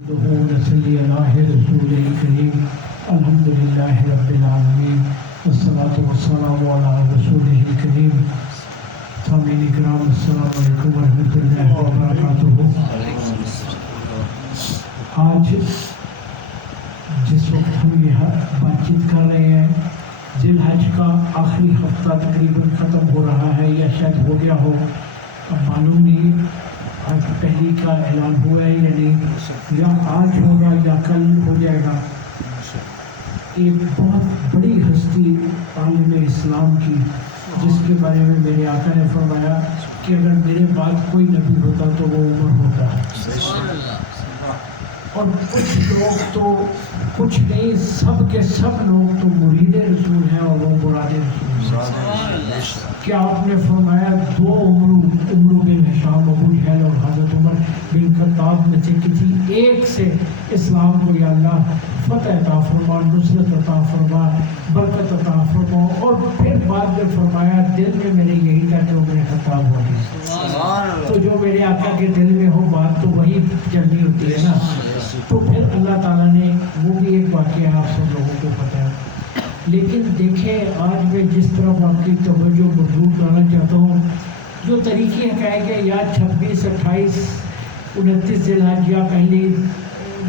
نصلی علی رسول کریم الحمد للہ رب العالمین والصلاة والسلام علی رسول کریم. سامعین اکرام السلام علیکم ورحمۃ اللہ وبرکاتہ. آج جس وقت ہم یہ بات چیت کر رہے ہیں ذی الحج کا آخری ہفتہ تقریباً ختم ہو رہا ہے یا شاید ہو گیا ہو، اب معلوم نہیں آج پہلی کا اعلان ہوا ہے یا نہیں، یا آج ہوگا یا کل ہو جائے گا. ایک بہت بڑی ہستی عالم اسلام کی جس کے بارے میں میرے آقا نے فرمایا کہ اگر میرے بعد کوئی نبی ہوتا تو وہ عمر ہوتا. اور کچھ لوگ تو کچھ نہیں، سب کے سب لوگ تو مرید رسول ہیں اور وہ مراد رسول ہیں. کیا آپ نے فرمایا دو عمروں بن ہشام ابو جہل اور حضرت عمر بن خطاب میں سے کسی ایک سے اسلام کو یا اللہ فتح عطا فرما، نصرت عطا فرما، برکت عطا فرما. اور پھر بعد میں فرمایا دل میں میرے یہی تھا کہ عمر خطاب ہو گئی. تو جو میرے آقا کے دل میں ہو بات تو وہی چلنی ہوتی ہے نا. تو پھر اللہ تعالیٰ نے وہ بھی ایک واقعہ آپ سب لوگوں کو پتہ ہے. لیکن دیکھیں آج میں جس طرح آپ کی توجہ مضبوط کرنا چاہتا ہوں، جو تاریخی حقائق ہے یا 26، 28، 29 ذی الحج یا پہلی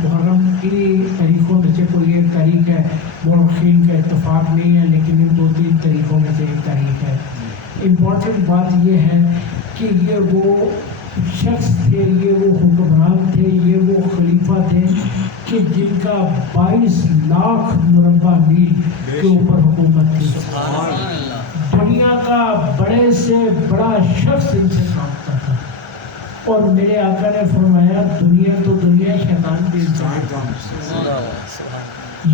محرم کی تاریخوں میں سے کوئی ایک تاریخ ہے. مورخین کا اتفاق نہیں ہے لیکن ان 2-3 تاریخوں میں سے ایک تاریخ ہے. امپورٹنٹ بات یہ ہے کہ یہ وہ شخص تھے، یہ وہ حکمران تھے، یہ وہ خلیفہ تھے کہ جن کا 22 لاکھ مربع میل کے اوپر حکومت تھی. دنیا کا بڑے سے بڑا شخص ان سے کامتا تھا. اور میرے آقا نے فرمایا دنیا تو دنیا، شیطان بھی انسان.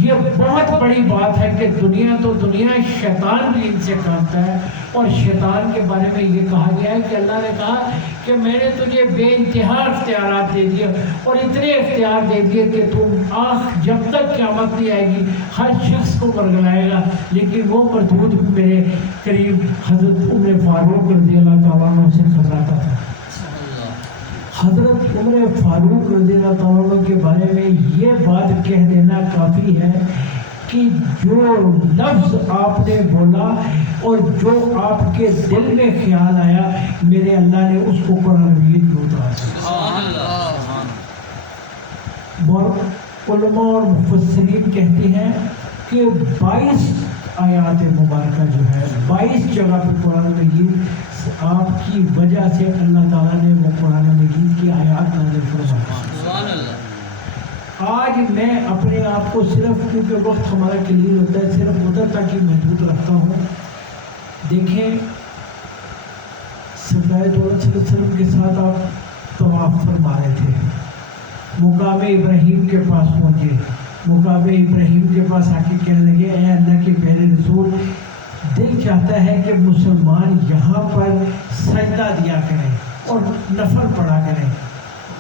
یہ بہت بڑی بات ہے کہ دنیا تو دنیا، شیطان بھی ان سے کامتا ہے. اور شیطان کے بارے میں یہ کہا گیا ہے کہ اللہ نے کہا کہ میں نے تجھے بے انتہا اختیارات دے دیے اور اتنے اختیار دے دیے کہ تم جب تک قیامت نہیں آئے گی ہر شخص کو مرگلائے گا. لیکن وہ مردود بھی میرے قریب حضرت عمر فاروق رضی اللہ تعالیٰ عنہ سے گھبراتا تھا. حضرت عمر فاروق رضی اللہ تعالیٰ عنہ کے بارے میں یہ بات کہہ دینا کافی ہے کہ جو لفظ آپ نے بولا اور جو آپ کے دل میں خیال آیا میرے اللہ نے اس کو قرآن مجید میں اتارا. علماء اور مفسرین کہتے ہیں کہ 22 آیات مبارکہ جو ہے 22 جگہ پہ قرآن مجید آپ کی وجہ سے اللہ تعالیٰ نے وہ قرآن مجید کی آیات نازل فرمائی. آج میں اپنے آپ کو صرف کیونکہ وقت ہمارا قلیل ہوتا ہے صرف ادھر تک ہی محدود رکھتا ہوں. دیکھیں سرکار دولت صلی اللہ علیہ وسلم کے ساتھ آپ طواف فرما رہے تھے، مقام ابراہیم کے پاس پہنچے. مقام ابراہیم کے پاس آ کے کہنے لگے اے اللہ کے پیارے رسول، دل چاہتا ہے کہ مسلمان یہاں پر سجدہ دیا کریں اور نفل پڑھا کریں.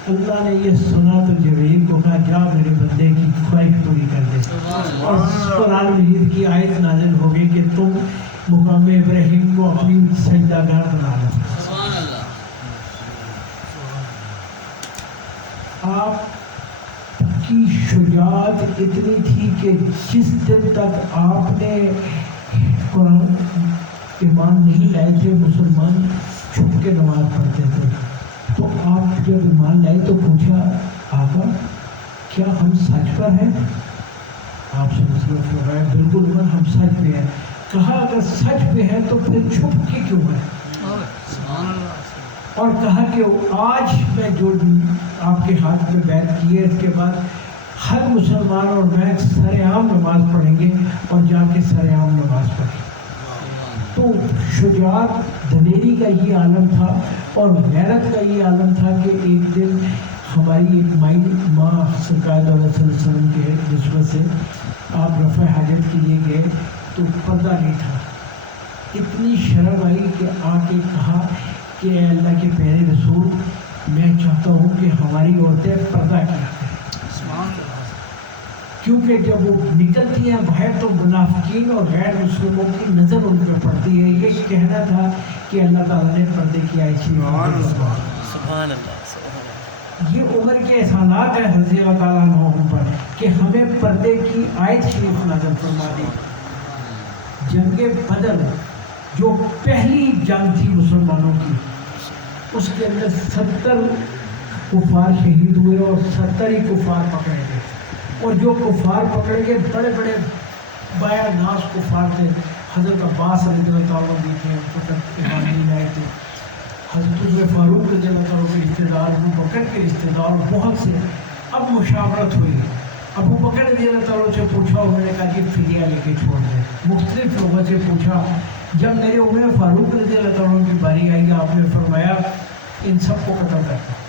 اللہ نے یہ سنا تو جبرائیل کو کہا جا میرے بندے کی خواہش پوری کر دے. اور قرآن مجید کی آیت نازل ہو گئی کہ تم مقام ابراہیم کو اپنی سجدہ گاہ بنا لو. آپ کی شجاعت اتنی تھی کہ جس دن تک آپ نے قرآن ایمان نہیں لائے تھے مسلمان چھپ کے نماز پڑھتے تھے. تو آپ جب ایمان لائے تو پوچھا آقا کیا ہم سچ پر ہیں؟ آپ سے مطلب فرمایا بالکل عمر ہم سچ پہ ہیں. کہا اگر سچ پہ ہے تو پھر چھپ کے کیوں ہے؟ اور کہا کہ آج میں جو آپ کے ہاتھ میں بیعت کی ہے اس کے بعد ہر مسلمان اور میں سر عام نماز پڑھیں گے اور جا کے سر عام نماز پڑھیں. تو شجاعت دلیری کا یہ عالم تھا اور غیرت کا یہ عالم تھا کہ ایک دن ہماری ایک ماں سرکار دولت صلی اللہ علیہ وسلم کے نسبت سے آپ رفع حاجت کے لیے گئے تو پردہ نہیں تھا. اتنی شرم آئی کہ آ کے کہا کہ اے اللہ کے پیارے رسول میں چاہتا ہوں کہ ہماری عورتیں پردہ کیا کریں. کیونکہ جب وہ نکلتی ہیں باہر تو منافقین اور غیر مسلموں کی نظر ان پہ پڑتی ہے. یہ کہنا تھا کہ اللہ تعالیٰ نے پردے کی آیت. یہ عمر کے احسانات ہیں رضی اللہ تعالیٰ عنہ پر کہ ہمیں پردے کی آیت شریف نازل فرما دی. جنگ بدر جو پہلی جنگ تھی مسلمانوں کی، اس کے اندر 70 کفار شہید ہوئے اور 70 ہی کفار پکڑے گئے. اور جو کفار پکڑے گئے بڑے بڑے بایا ناس کفار تھے. حضرت عباس رضی اللہ تعالیٰ بھی تھے، امام آئے تھے، حضرت عمر فاروق رضی اللہ تعالیٰ کے رشتہ دار، ابو بکر کے رشتہ دار، بہت سے. اب مشاورت ہوئی. ابو بکر رضی اللہ تعالیٰ سے پوچھا، انہوں نے کہا کہ فدیہ لے کے چھوڑ دیں. مختلف لوگوں سے پوچھا. جب میرے عمر فاروق رضی اللہ تعالیٰ کی باری آئی، آپ نے فرمایا ان سب کو قتل کر دو.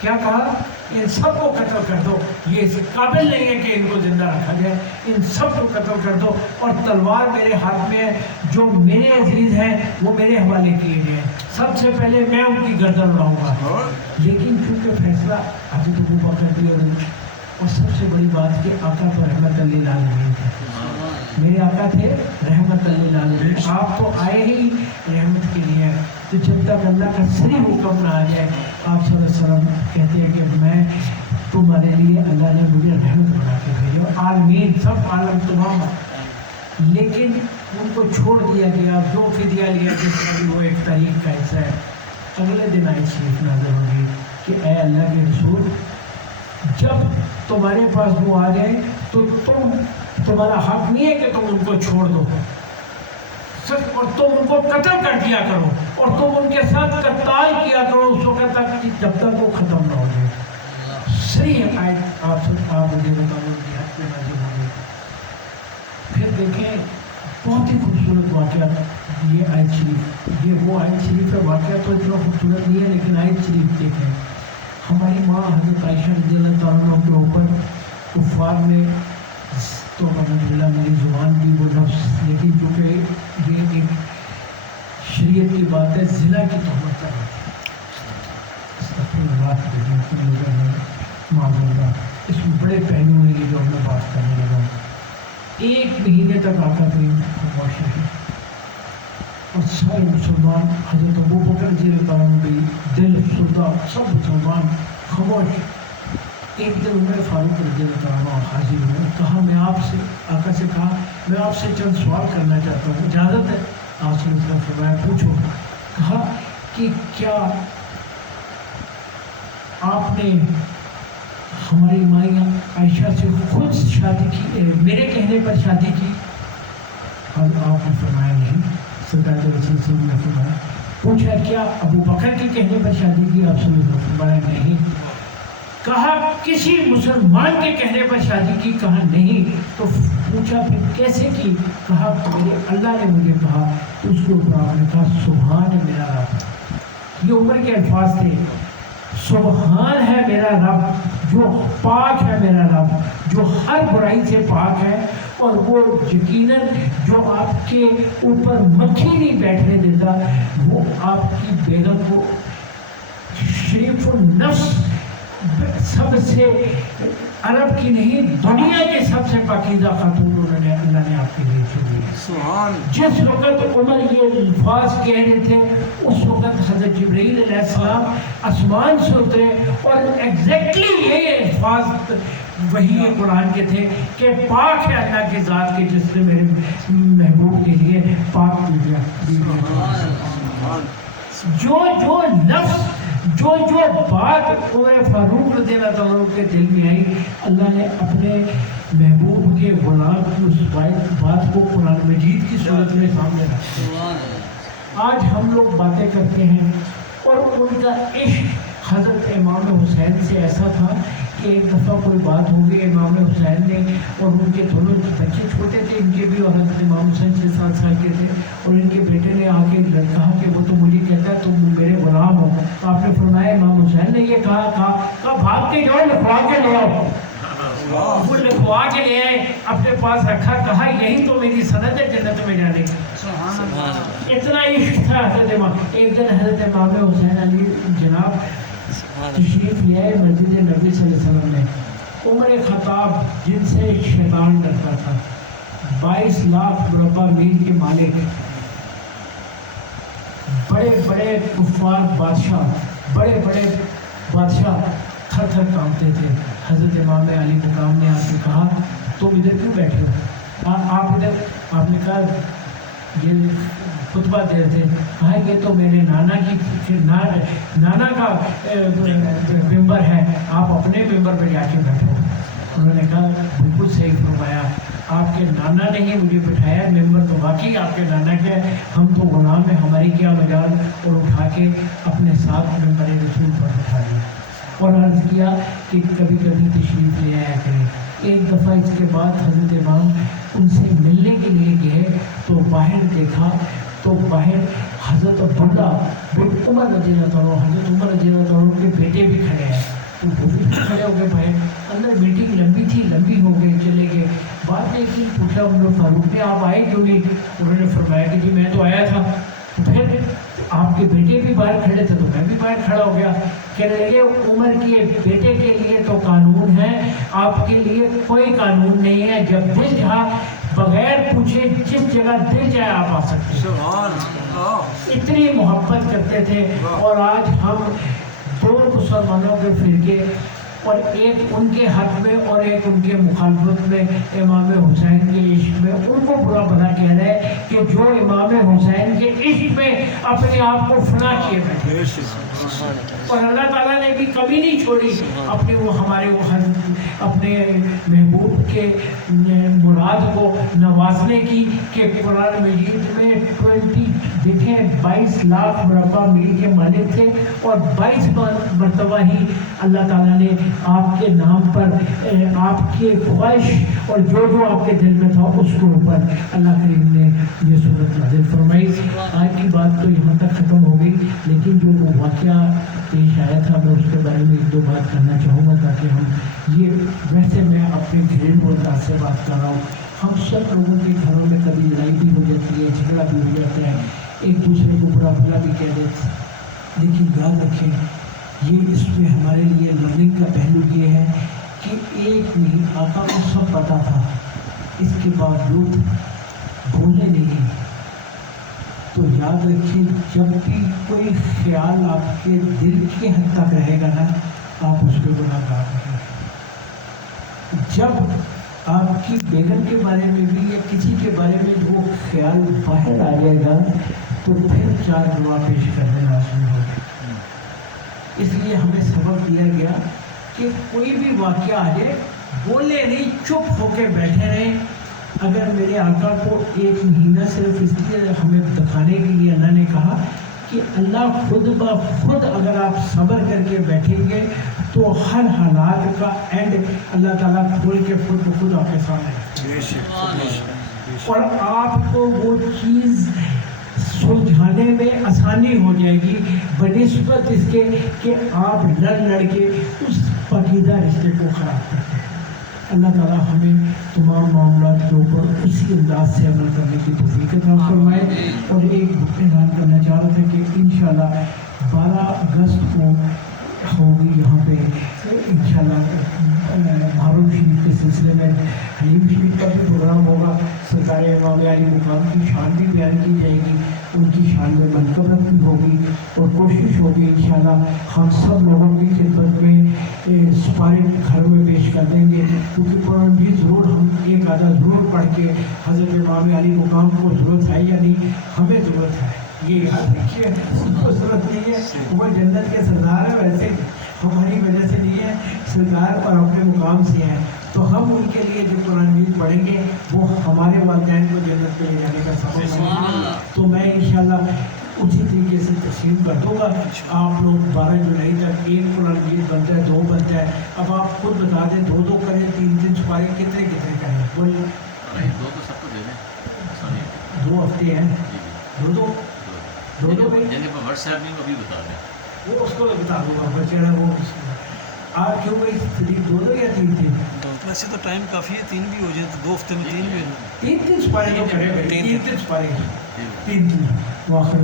کیا کہا؟ ان سب کو قتل کر دو، یہ اس قابل نہیں ہے کہ ان کو زندہ رکھا جائے. ان سب کو قتل کر دو، اور تلوار میرے ہاتھ میں ہے، جو میرے عزیز ہیں وہ میرے حوالے کیے گئے ہیں. سب سے پہلے میں ان کی گردن اڑاؤں گا. لیکن چونکہ فیصلہ حضرت ابو بکر بھی اور سب سے بڑی بات کہ آقا تو رحمت للعالمین تھے، میرے آقا تھے رحمت للعالمین. آپ تو آئے ہی رحمت کے لیے. تو جب تک اللہ کا صحیح حکم نہ آ جائے، آپ صلی اللہ علیہ وسلم کہتے ہیں کہ میں تمہارے لیے اللہ نے مجھے رحمت بنا کے بھیجا، عالمین سب عالم تمام. لیکن ان کو چھوڑ دیا گیا. جو فدیہ لیا جس کا بھی وہ ایک تاریخ کا حصہ ہے. اگلے دن آیت شریف نازل ہوگی کہ اے اللہ کے رسول، جب تمہارے پاس وہ آ جائے تو تمہارا حق نہیں ہے کہ تم ان کو چھوڑ دو، اور تم ان کو قتل کر دیا کرو، اور تم ان کے ساتھ قتال کیا کرو اس وقت تک جب تک وہ ختم نہ ہو جائے. صحیح آیت آپ مجھے بتاؤ ان کی حق میں نازل ہوگی. پھر دیکھیں بہت ہی خوبصورت واقعہ یہ آیت شریف، یہ وہ آیت شریف ہے. واقعہ تو اتنا خوبصورت نہیں ہے، لیکن آیت شریف دیکھیں. ہماری ماں حضرت عائشہ رضی اللہ تعالیٰ کے اوپر کفار میں تو الحمدللہ میری زبان بھی وہ لفظ، لیکن چونکہ یہ ایک شریعت کی بات ہے، زنا کی تہمت کر رہا ہے. معذاللہ اس میں بڑے پہلو ہیں یہ جو میں بات کرنے لگا ہوں. 1 مہینے تک آقا کریم خاموش رہے اور سارے مسلمان، حضرت ابو بکر رضی اللہ عنہ بھی دل سردہ، سب مسلمان خاموش. ایک دن عمر فاروق رضی اللہ عنہ حاضر ہوئے. کہا میں آپ سے، آقا سے کہا میں آپ سے چند سوال کرنا چاہتا ہوں، اجازت ہے؟ آپ نے اس کا فرمایا پوچھو. کہا کہ کیا آپ نے ہماری مائیں عائشہ سے خود شادی کی، میرے کہنے پر شادی کی؟ آپ نے فرمایا نہیں. سرکار رسول صلی اللہ علیہ وسلم نے فرمایا. پوچھا کیا ابو بکر کے کہنے پر شادی کی؟ آپ نے فرمایا نہیں. کہا کسی مسلمان کے کہنے پر شادی کی؟ کہا نہیں. تو پوچھا پھر کیسے کی؟ کہا میرے اللہ نے مجھے کہا. اس کے اوپر آپ نے کہا سبحان میرا رب. یہ عمر کے الفاظ تھے. سبحان ہے میرا رب، جو پاک ہے میرا رب، جو ہر برائی سے پاک ہے، اور وہ یقیناً جو آپ کے اوپر مکھی نہیں بیٹھنے دیتا، وہ آپ کی بیگم کو شریف النفس، سب سے عرب کی نہیں دنیا کے سب سے پاکیزہ خاتون انہوں نے اللہ نے آپ کے لیے چنی. جس وقت عمر یہ الفاظ کہہ رہے تھے اس وقت حضرت جبرائیل علیہ السلام آسمان سے اترے اور ایگزیکٹلی یہ الفاظ وہی قرآن کے تھے کہ پاک ہے اللہ کی ذات کے جس نے میرے محبوب کے لیے پاک کیا. جو لفظ جو بات عمر فاروق رضی اللہ تعالیٰ کے دل میں آئی، اللہ نے اپنے محبوب کے غلام کی اس بات کو قرآن مجید کی صورت میں سامنے رکھا. آج ہم لوگ باتیں کرتے ہیں اور ان کا عشق حضرت امام حسین سے ایسا تھا کہ ایک دفعہ کوئی بات ہو گئی امام حسین نے، اور ان کے دونوں بچے چھوٹے تھے، ان کے بھی، اور حضرت امام حسین 6-7 سال کے تھے، اور ان کے بیٹے نے آ کے کہا کہ وہ تو مجھے کہتا ہے تم میرے غلام ہو. تو آپ نے فرمایا امام حسین نے یہ کہا بھاگ کے جاؤ لکھوا کے لے آؤ. وہ لکھوا کے لے آئے، اپنے پاس رکھا، کہا یہی تو میری سند ہے جنت میں جانے کی. اتنا عشق تھا حضرت امام. ایک دن حضرت امام حسین علی جناب تشریف لے آئے مسجد نبی صلی اللہ علیہ وسلم میں. عمر خطاب جن سے شیطان ڈرتا تھا، 22 لاکھ مربع میل کے مالک، بڑے بڑے کفار بادشاہ، بڑے بڑے بادشاہ تھر تھر کانپتے تھے. حضرت امام علی مقام نے آ کے کہا تم ادھر کیوں بیٹھے ہو؟ آپ ادھر. آپ نے کہا یہ خطبہ دے تھے. کہا یہ تو میرے نانا کی نانا کا ممبر ہے, آپ اپنے ممبر پہ جا کے بیٹھو. انہوں نے کہا بالکل صحیح فرمایا, آپ کے نانا نے ہی مجھے بٹھایا, ممبر تو واقعی آپ کے نانا کے ہے, ہم تو غلام ہیں, ہماری کیا مجال. اور اٹھا کے اپنے ساتھ ممبر رسول پر بٹھا لیا اور عرض کیا کہ کبھی کبھی تشریف لے آیا کریں. ایک دفعہ اس کے بعد حضرت امام ان سے ملنے کے لیے گئے تو باہر دیکھا تو باہر حضرت عبداللہ بن عمر رضی اللہ عنہ, حضرت عمر رضی اللہ عنہ کے بیٹے بھی کھڑے ہیں. تو وہ بھی کھڑے ہو گئے باہر. اندر میٹنگ لمبی تھی, لمبی ہو گئی, چلے گئے. بعد میں ایک دن پوچھا عمر فاروق نے آپ آئے کیوں نہیں؟ انہوں نے فرمایا کہ جی میں تو آیا تھا. پھر آپ کے بیٹے بھی باہر کھڑے تھے تو میں بھی باہر کھڑا ہو گیا. کہنے لگے عمر کے بیٹے کے لیے تو قانون ہے, آپ کے لیے کوئی قانون نہیں ہے. جب دل چاہا بغیر پوچھے جس جگہ دل جائے آپ آ سکتے ہیں. اتنی محبت کرتے تھے. اور آج ہم دو مسلمانوں کے فرقے, اور ایک ان کے حق میں اور ایک ان کے مخالفت میں, امام حسین کے عشق میں ان کو برا بھلا کہہ رہے ہیں کہ جو امام حسین کے عشق میں اپنے آپ کو فنا کیے بیٹھے. اور اللہ تعالیٰ نے بھی کبھی نہیں چھوڑی اپنے وہ ہمارے اپنے محبوب کے مراد کو نوازنے کی کہ قرآن مجید میں 22 لاکھ مربع میل کے مالک تھے اور 22 مرتبہ ہی اللہ تعالیٰ نے آپ کے نام پر آپ کے خواہش اور جو آپ کے دل میں تھا اس کے اوپر اللہ کریم نے یہ صورت نازل فرمائی. آج کی بات تو یہاں تک ختم ہو گئی, لیکن جو وہ واقعہ پیش آیا تھا میں اس کے بارے میں ایک دو بات کرنا چاہوں گا تاکہ ہم یہ, ویسے میں اپنے گھریلو انداز سے بات کر رہا ہوں. ہم سب لوگوں کے گھروں میں کبھی لڑائی بھی ہو جاتی ہے, جھگڑا بھی ہو جاتا ہے, ایک دوسرے کو برا بھلا بھی کہہ دیتے ہیں. لیکن یاد رکھیں یہ اس میں ہمارے لیے لرننگ کا پہلو یہ ہے کہ ایک نہیں, آقا کو سب پتا تھا, اس کے باوجود بولے نہیں. تو یاد رکھیے جب بھی کوئی خیال آپ کے دل کے حد تک رہے گا نا, آپ اس پہ گناہ گار رہیں. جب آپ کی بیگم کے بارے میں بھی یا کسی کے بارے میں وہ خیال باہر آ جائے گا تو پھر 4 گواہ پیش کرنے لازمی ہوگا. اس لیے ہمیں سبق دیا گیا کہ کوئی بھی واقعہ آ جائے بولے نہیں, چپ ہو کے بیٹھے رہیں. اگر میرے آقا کو 1 مہینہ صرف اس لیے ہمیں دکھانے کے لیے اللہ نے کہا کہ اللہ خود بخود اگر آپ صبر کر کے بیٹھیں گے تو ہر حالات کا اینڈ اللہ تعالیٰ کھول کے خود بخود آپ کے سامنے, اور آپ کو وہ چیز سلجھانے میں آسانی ہو جائے گی بنسبت اس کے کہ آپ لڑ کے اس پاکیزہ رشتے کو خراب کرتے ہیں. اللہ تعالیٰ ہمیں تمام معاملات کے اوپر اسی انداز سے عمل کرنے کی توفیق عطا فرمائے. اور ایک اعلان کرنا چاہ رہا تھا کہ انشاءاللہ 12 اگست کو ہوگی یہاں پہ انشاءاللہ محرم شریف کے سلسلے میں حلیم شریف کا بھی پروگرام ہوگا. سرکار امام علی مقام کی شان بھی بیان کی جائے گی, ان کی شان میں منقبت بھی ہوگی, اور کوشش ہوگی انشاءاللہ ہم سب لوگوں کی خدمت میں سپارے گھر میں پیش کر دیں گے, کیونکہ قرآن بھی ضرور ہم ایک آدھا ضرور پڑھ کے حضرت امام علی مقام کو ضرورت ہے یا نہیں, ہمیں ضرورت ہے, یہ یاد رکھیے. ان کو ضرورت نہیں ہے, وہ جنت کے سردار ہے, ویسے ہماری وجہ سے نہیں ہے, سرکار اور اپنے مقام سے ہیں. تو ہم ان کے لیے جو قرآن مجید پڑھیں گے وہ ہمارے والدین کو جنت پہ لے جانے کا سبب ہے. تو میں انشاءاللہ اسی طریقے سے تقسیم کر دوں گا. آپ لوگ 12 جولائی تک 1 قرآن مجید بنتا ہے, 2 بنتا ہے. اب آپ خود بتا دیں 2 کریں, 3 سپارے کتنے کریں, بولیے. 2 تو سب کو دے دیں, 2 ہفتے ہیں, 2 واٹس ایپ میں ابھی بتا دیں, وہ اس کو بتا دوں گا بچے وہ. آپ کیوں بھائی 2 یا 3 تھے؟ ویسے تو ٹائم کافی ہے, 3 بھی ہو جائے تو 2 ہفتے میں 3 بھی ہو جائے. 3 سپارے تو کریں, 3 سپارے 3 واخر